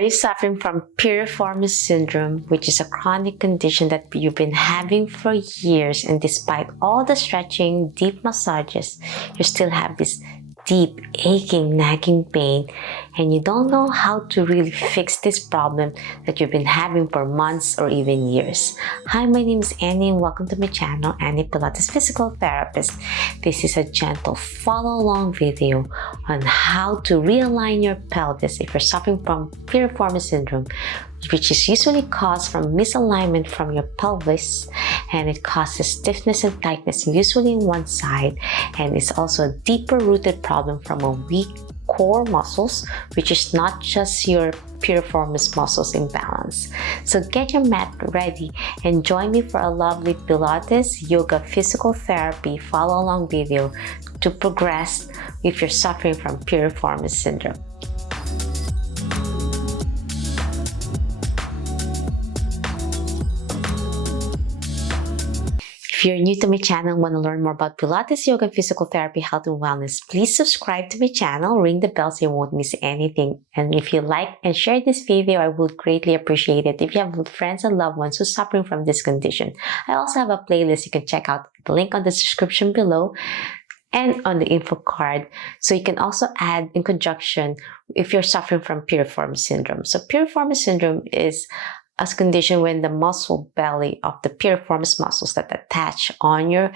Are you suffering from Piriformis syndrome, which is a chronic condition that you've been having for years, and despite all the stretching, deep massages, you still have this deep, aching, nagging pain, and you don't know how to really fix this problem that you've been having for months or even years? Hi, my name is Annie and welcome to my channel, Annie Pilates Physical Therapist. This is a gentle follow-along video on how to realign your pelvis if you're suffering from Piriformis syndrome, which is usually caused from misalignment from your pelvis, and it causes stiffness and tightness usually in one side, and it's also a deeper rooted problem from a weak core muscles, which is not just your piriformis muscles imbalance. So get your mat ready and join me for a lovely Pilates, yoga, physical therapy follow-along video to progress if you're suffering from Piriformis syndrome. If you're new to my channel and want to learn more about Pilates, yoga, physical therapy, health, and wellness, please subscribe to my channel, ring the bell so you won't miss anything. And if you like and share this video, I would greatly appreciate it. If you have friends and loved ones who are suffering from this condition, I also have a playlist you can check out, the link on the description below and on the info card. So you can also add in conjunction if you're suffering from Piriformis syndrome. So Piriformis syndrome is a condition when the muscle belly of the piriformis muscles that attach on your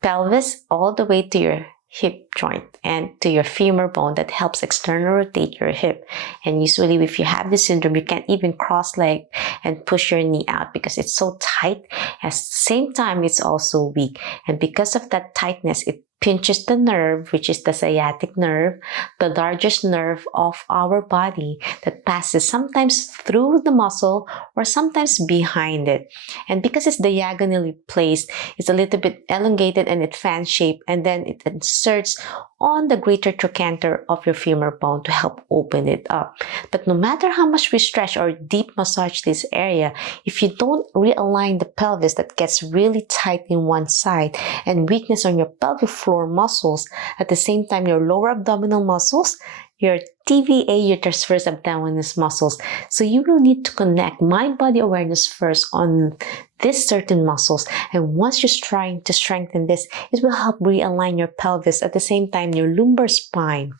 pelvis all the way to your hip joint and to your femur bone that helps external rotate your hip. And usually if you have this syndrome, you can't even cross leg and push your knee out because it's so tight. At the same time, it's also weak. And because of that tightness, it pinches the nerve, which is the sciatic nerve, the largest nerve of our body that passes sometimes through the muscle or sometimes behind it. And because it's diagonally placed, it's a little bit elongated and it's fan shaped, and then it inserts on the greater trochanter of your femur bone to help open it up. But no matter how much we stretch or deep massage this area, if you don't realign the pelvis, that gets really tight in one side and weakness on your pelvic floor muscles, at the same time your lower abdominal muscles, your TVA, your transverse abdominis muscles. So you will need to connect mind body awareness first on these certain muscles, and once you're trying to strengthen this, it will help realign your pelvis, at the same time your lumbar spine.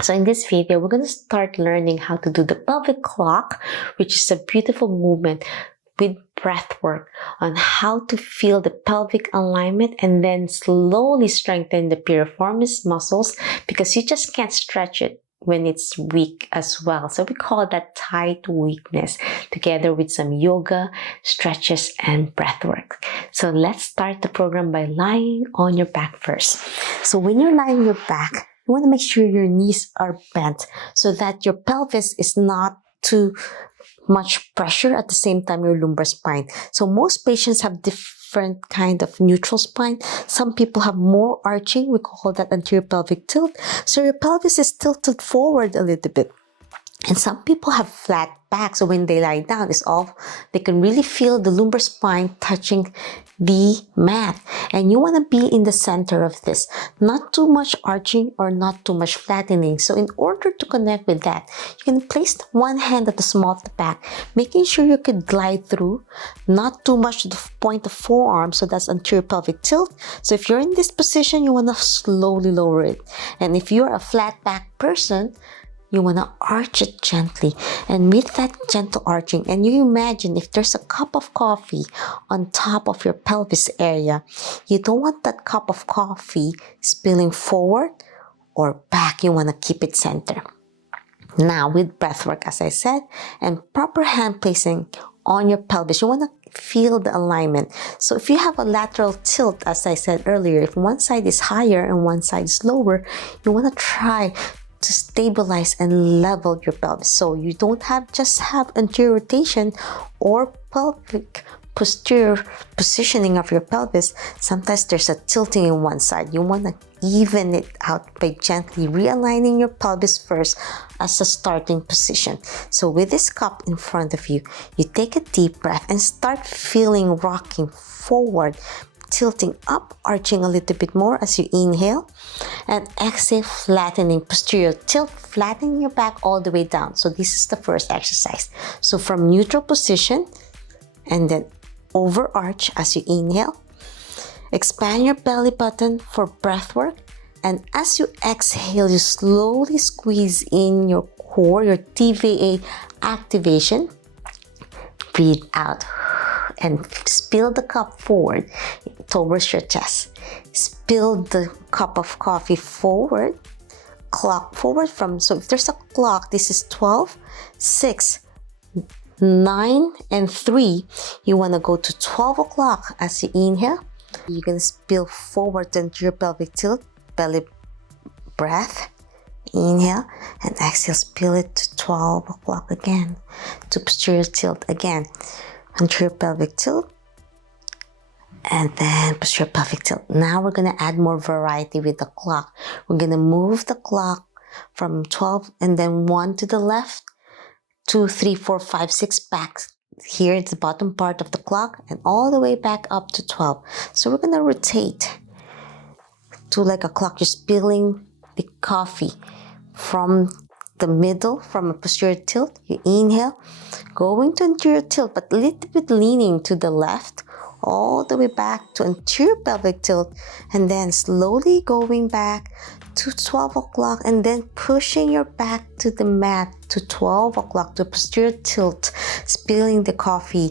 So in this video, we're going to start learning how to do the pelvic clock, which is a beautiful movement with breath work on how to feel the pelvic alignment and then slowly strengthen the piriformis muscles, because you just can't stretch it when it's weak as well. So we call that tight weakness, together with some yoga, stretches, and breath work. So let's start the program by lying on your back first. So when you're lying on your back, you want to make sure your knees are bent so that your pelvis is not too much pressure, at the same time your lumbar spine. So most patients have different kind of neutral spine. Some people have more arching, we call that anterior pelvic tilt. So your pelvis is tilted forward a little bit. And some people have flat back, so when they lie down, they can really feel the lumbar spine touching the mat. And you want to be in the center of this, not too much arching or not too much flattening. So in order to connect with that, you can place one hand at the small of the back, making sure you could glide through, not too much to the point of forearm, so that's anterior pelvic tilt. So if you're in this position, you want to slowly lower it. And if you're a flat back person, you want to arch it gently, and with that gentle arching, and you imagine if there's a cup of coffee on top of your pelvis area, you don't want that cup of coffee spilling forward or back. You want to keep it center. Now with breath work, as I said, and proper hand placing on your pelvis, you want to feel the alignment. So if you have a lateral tilt, as I said earlier, if one side is higher and one side is lower, you want to try to stabilize and level your pelvis. So you don't just have anterior rotation or pelvic posterior positioning of your pelvis. Sometimes there's a tilting in one side. You want to even it out by gently realigning your pelvis first as a starting position. So with this cup in front of you, you take a deep breath and start feeling rocking forward, tilting up, arching a little bit more as you inhale, and exhale, flattening posterior tilt, flattening your back all the way down. So this is the first exercise. So from neutral position, and then overarch as you inhale. Expand your belly button for breath work. And as you exhale, you slowly squeeze in your core, your TVA activation. Breathe out and spill the cup forward towards your chest. Spill the cup of coffee forward. Clock forward so if there's a clock, this is 12, 6, 9, and 3. You want to go to 12 o'clock as you inhale. You're going to spill forward into your pelvic tilt. Belly breath, inhale, and exhale, spill it to 12 o'clock again, to posterior tilt again, anterior pelvic tilt, and then posterior pelvic tilt. Now we're going to add more variety with the clock. We're going to move the clock from 12 and then 1 to the left, 2, 3, 4, 5, 6 back. Here it's the bottom part of the clock and all the way back up to 12. So we're going to rotate to like a clock. You're spilling the coffee from the middle, from a posterior tilt. You inhale, going to anterior tilt, but a little bit leaning to the left, all the way back to anterior pelvic tilt, and then slowly going back to 12 o'clock, and then pushing your back to the mat to 12 o'clock to posterior tilt, spilling the coffee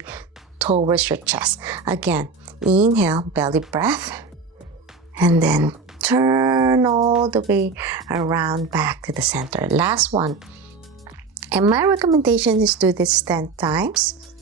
towards your chest. Again, inhale, belly breath, and then turn all the way around back to the center. Last one. And my recommendation is do this 10 times.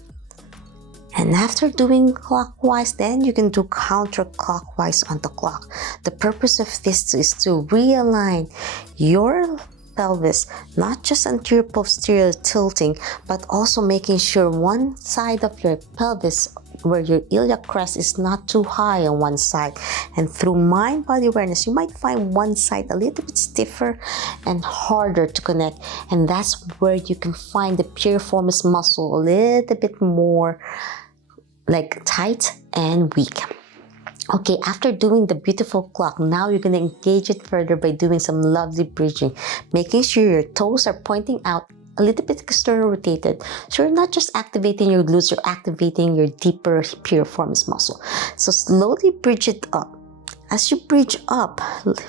And after doing clockwise, then you can do counterclockwise on the clock. The purpose of this is to realign your pelvis, not just anterior posterior tilting, but also making sure one side of your pelvis, where your iliac crest is not too high on one side. And through mind body awareness, you might find one side a little bit stiffer and harder to connect, and that's where you can find the piriformis muscle a little bit more like tight and weak. Okay, after doing the beautiful clock, now you're going to engage it further by doing some lovely bridging, making sure your toes are pointing out, a little bit external rotated. So you're not just activating your glutes, you're activating your deeper piriformis muscle. So slowly bridge it up. As you bridge up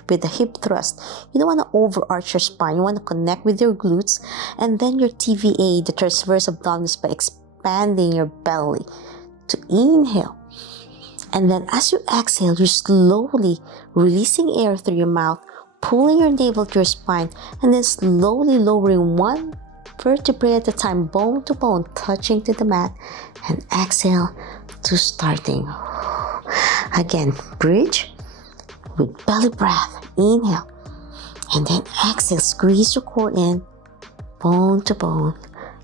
with the hip thrust, you don't want to overarch your spine. You want to connect with your glutes and then your TVA, the transverse abdominis, by expanding your belly. To inhale. And then as you exhale, you're slowly releasing air through your mouth, pulling your navel to your spine, and then slowly lowering one vertebrae at a time, bone to bone, touching to the mat, and exhale to starting. Again, bridge with belly breath. Inhale. And then exhale, squeeze your core in, bone to bone,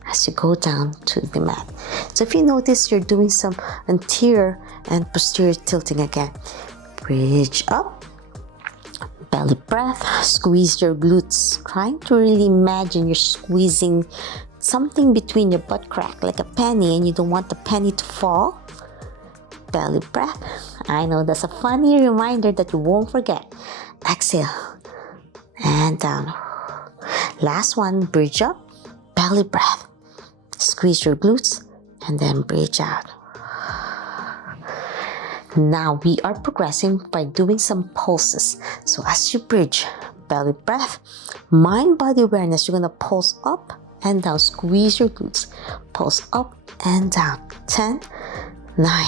as you go down to the mat. So if you notice, you're doing some anterior and posterior tilting again. Bridge up, belly breath, squeeze your glutes, trying to really imagine you're squeezing something between your butt crack like a penny, and you don't want the penny to fall. Belly breath. I know that's a funny reminder that you won't forget. Exhale and down. Last one, bridge up, belly breath. Squeeze your glutes and then bridge out. Now we are progressing by doing some pulses. So as you bridge, belly breath, mind body awareness, you're going to pulse up and down. Squeeze your glutes. Pulse up and down. 10, 9,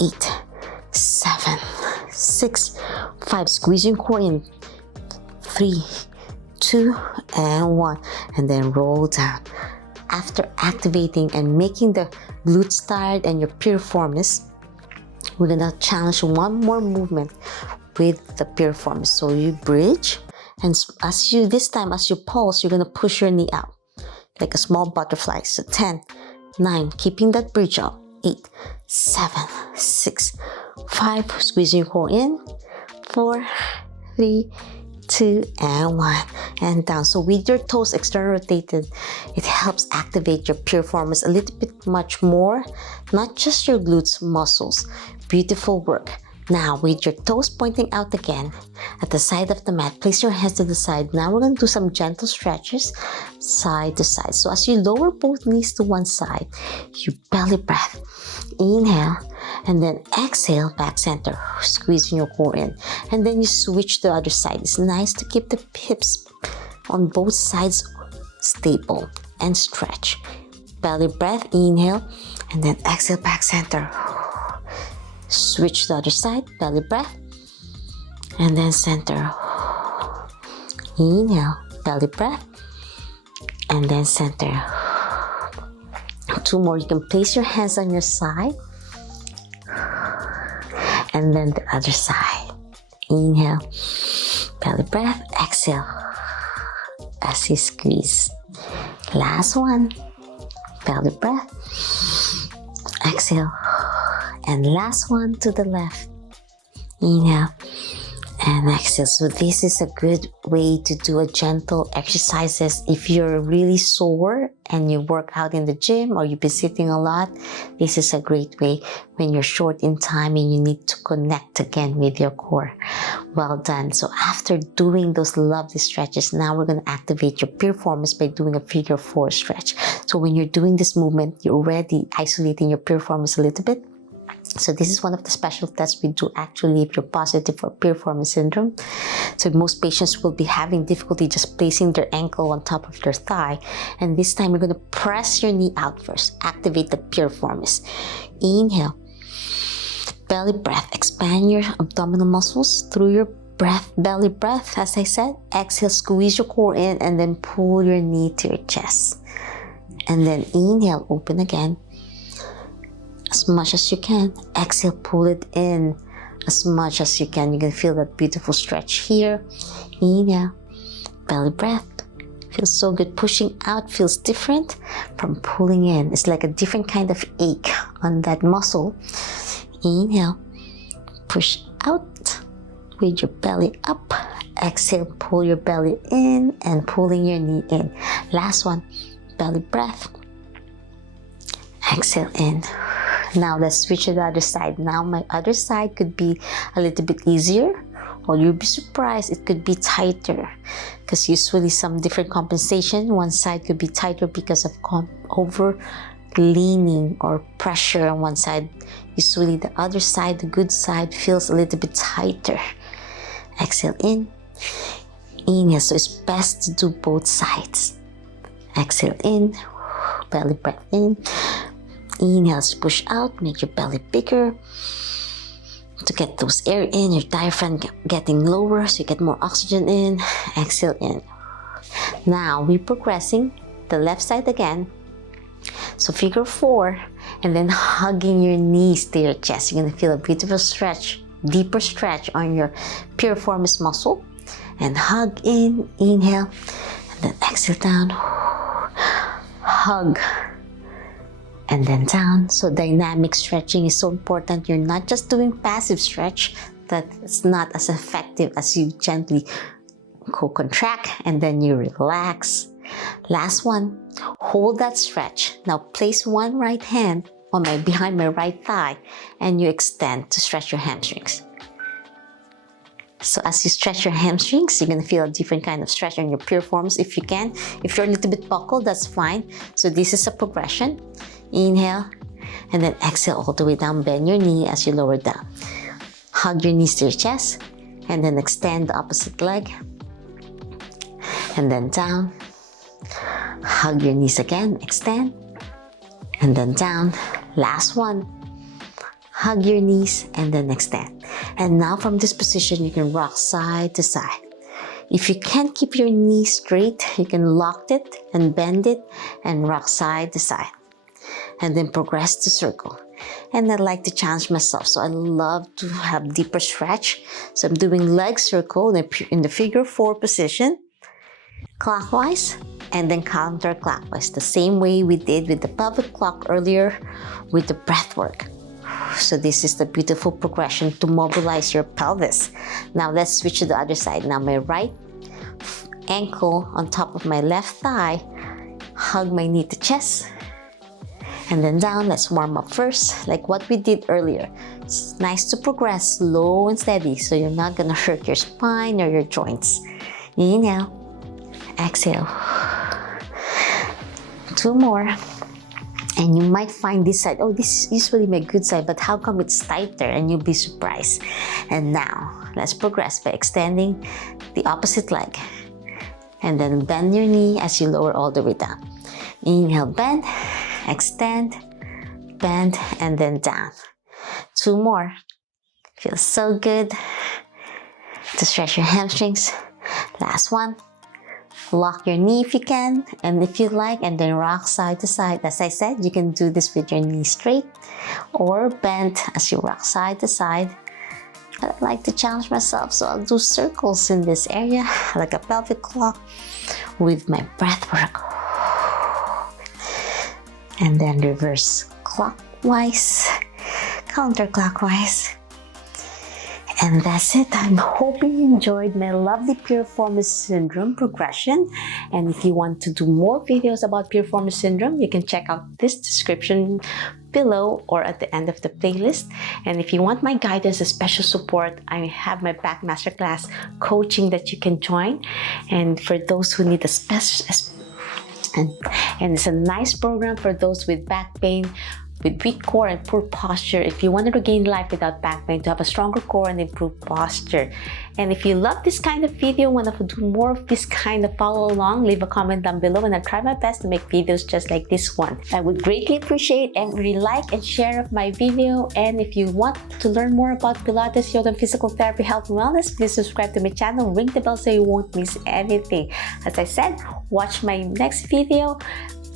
8, 7, 6, 5. Squeeze your core in. 3, 2, and 1. And then roll down. After activating and making the glutes tired and your piriformis, we're gonna challenge one more movement with the piriformis. So you bridge, and as you pulse, you're gonna push your knee out like a small butterfly. So 10, 9, keeping that bridge up. 8, 7, 6, 5. Squeezing your core in. 4, 3, 2, and 1, and down. So with your toes external rotated, it helps activate your piriformis a little bit much more, not just your glutes muscles. Beautiful work. Now, with your toes pointing out again at the side of the mat, place your hands to the side. Now, we're going to do some gentle stretches side to side. So, as you lower both knees to one side, you belly breath. Inhale, and then exhale, back center, squeezing your core in. And then you switch to the other side. It's nice to keep the hips on both sides stable and stretch. Belly breath, inhale, and then exhale, back center. Switch to the other side, belly breath, and then center. Inhale, belly breath, and then center. 2 more. You can place your hands on your side, and then the other side. Inhale, belly breath, exhale as you squeeze. Last one, belly breath, exhale. And last one to the left. Inhale and exhale. So this is a good way to do a gentle exercises. If you're really sore and you work out in the gym or you've been sitting a lot, this is a great way when you're short in time and you need to connect again with your core. Well done. So after doing those lovely stretches, now we're going to activate your piriformis by doing a figure 4 stretch. So when you're doing this movement, you're already isolating your piriformis a little bit. So this is one of the special tests we do actually if you're positive for piriformis syndrome. So most patients will be having difficulty just placing their ankle on top of their thigh. And this time you're going to press your knee out first. Activate the piriformis. Inhale. Belly breath. Expand your abdominal muscles through your breath, belly breath, as I said. Exhale, squeeze your core in and then pull your knee to your chest. And then inhale, open again. As much as you can. Exhale, pull it in as much as you can. You can feel that beautiful stretch here. Inhale, belly breath. Feels so good. Pushing out feels different from pulling in. It's like a different kind of ache on that muscle. Inhale, push out with your belly up. Exhale, pull your belly in and pulling your knee in. Last one, belly breath. Exhale in. Now let's switch to the other side. Now my other side could be a little bit easier, or you'll be surprised it could be tighter, because usually some different compensation. One side could be tighter because of over leaning or pressure on one side. Usually the other side, the good side, feels a little bit tighter. Exhale in. Inhale. So it's best to do both sides. Exhale in. Belly breath in. Inhale, push out, make your belly bigger to get those air in, your diaphragm getting lower so you get more oxygen in. Exhale in. Now we're progressing the left side again. So figure 4 and then hugging your knees to your chest. You're going to feel a beautiful stretch, deeper stretch on your piriformis muscle. And hug in, inhale, and then exhale down. Hug. And then down. So dynamic stretching is so important. You're not just doing passive stretch. That's not as effective as you gently contract and then you relax. Last one. Hold that stretch. Now place one right hand on behind my right thigh and you extend to stretch your hamstrings. So as you stretch your hamstrings, you're going to feel a different kind of stretch on your piriformis if you can. If you're a little bit buckled, that's fine. So this is a progression. Inhale, and then exhale all the way down. Bend your knee as you lower down. Hug your knees to your chest, and then extend the opposite leg. And then down. Hug your knees again, extend, and then down. Last one. Hug your knees, and then extend. And now from this position, you can rock side to side. If you can't keep your knee straight, you can lock it and bend it and rock side to side. And then progress to circle. And I like to challenge myself, so I love to have deeper stretch. So I'm doing leg circle in the figure 4 position, clockwise and then counterclockwise, the same way we did with the pelvic clock earlier with the breath work. So this is the beautiful progression to mobilize your pelvis. Now let's switch to the other side. Now my right ankle on top of my left thigh, hug my knee to chest. and then down. Let's warm up first, like what we did earlier. It's nice to progress slow and steady so you're not gonna hurt your spine or your joints. Inhale, exhale. 2 more. And you might find this side, oh, this is usually my good side, but how come it's tighter? And you'll be surprised. And now, let's progress by extending the opposite leg. And then bend your knee as you lower all the way down. Inhale, bend, extend, bend, and then down. 2 more. Feels so good to stretch your hamstrings. Last one. Lock your knee if you can, and if you like, and then rock side to side. As I said, you can do this with your knee straight or bent as you rock side to side. I like to challenge myself, so I'll do circles in this area, like a pelvic clock with my breath work. And then reverse clockwise, counterclockwise. And that's it. I'm hoping you enjoyed my lovely Piriformis syndrome progression. And if you want to do more videos about Piriformis syndrome, you can check out this description below or at the end of the playlist. And if you want my guidance and special support, I have my back masterclass coaching that you can join. And for those who need a and it's a nice program for those with back pain, with weak core and poor posture. If you want to regain life without back pain, to have a stronger core and improve posture. And if you love this kind of video, want to do more of this kind of follow along, leave a comment down below and I'll try my best to make videos just like this one. I would greatly appreciate every like and share of my video. And if you want to learn more about Pilates, yoga, and physical therapy, health and wellness, please subscribe to my channel, ring the bell so you won't miss anything. As I said, watch my next video.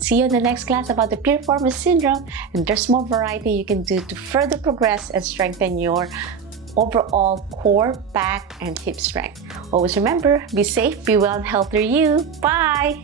See you in the next class about the Piriformis syndrome, and there's more variety you can do to further progress and strengthen your overall core, back, and hip strength. Always remember, be safe, be well, and healthy you. Bye!